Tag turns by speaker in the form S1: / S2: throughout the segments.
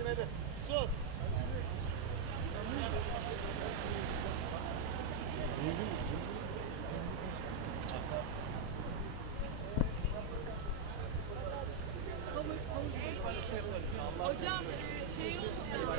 S1: Hocam şey yok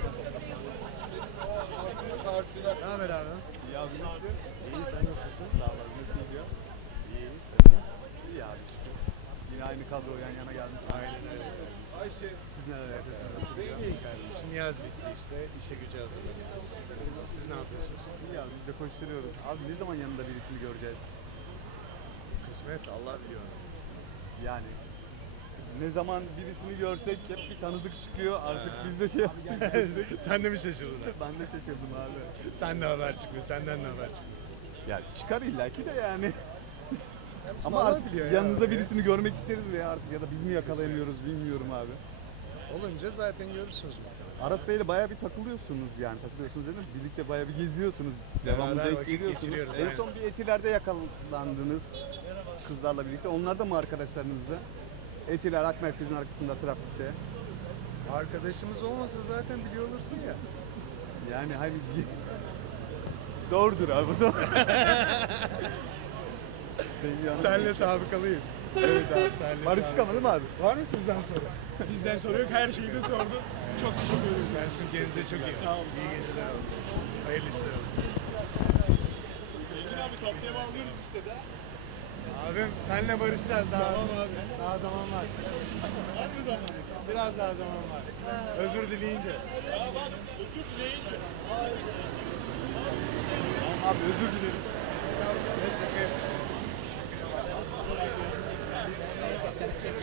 S1: ya.
S2: Ne haber abi?
S3: İyi abi nasılsın?
S2: İyi, sen nasılsın?
S3: Sağ ol abi nasıl gidiyor?
S2: İyi, senin?
S3: İyi abi şükür. Yine aynı kadro yan yana gelmiş.
S2: Aynen öyle.
S3: Siz neler yapıyorsunuz? Nasıl gidiyor?
S2: İyi kardeşim, yaz bitti işte. İşe güce hazırlanıyoruz. Siz ne yapıyorsunuz?
S3: İyi abi biz de koşturuyoruz. Abi ne zaman yanında birisini göreceğiz?
S2: Kısmet, Allah biliyor.
S3: Yani ne zaman birisini görsek hep bir tanıdık çıkıyor. Artık biz de şey yaptık.
S2: Sen de mi şaşırdın?
S3: Ben de şaşırdım abi.
S2: Sen de haber çıkmıyor, senden de haber çıkmıyor.
S3: Ya çıkar illaki de yani. Ama
S2: Allah
S3: artık
S2: biliyor ya.
S3: yanınızda birisini görmek isteriz veya artık ya da biz mi yakalayamıyoruz bilmiyorum abi.
S2: Olunca zaten görürsünüz muhtemelen.
S3: Aras Bey'le bayağı bir takılıyorsunuz yani takılıyorsunuz dedim. Birlikte bayağı bir geziyorsunuz.
S2: Beraber
S3: Devamlı denk
S2: vakit
S3: geliyorsunuz.
S2: geçiriyoruz,
S3: En
S2: aynen.
S3: son bir Etiler'de yakalandınız kızlarla birlikte. Onlar da mı arkadaşlarınızdı? Etiler Ak Merkez'in arkasında trafikte.
S2: Arkadaşımız olmasa zaten biliyor olursun ya.
S3: Yani hani doğrudur abi o zaman.
S2: Senle sabıkalıyız.
S3: Evet abi.
S2: Senle
S3: Barıştık ama değil mi abi?
S2: Var mı sizden soru? Bizden soru yok, her şeyi de sordu. Çok teşekkür ederim. Mersin, kendinize çok iyi. Sağ olun. İyi geceler olsun. Hayırlı işler olsun.
S3: abi tatlıya bağlıyoruz işte de.
S2: Abim senle barışacağız daha. Tamam abi. Daha zaman var.
S3: Var mı zaman?
S2: Biraz daha zaman var. Özür dileyince.
S3: Abi özür dilerim.
S2: Estağfurullah. Ne şaka.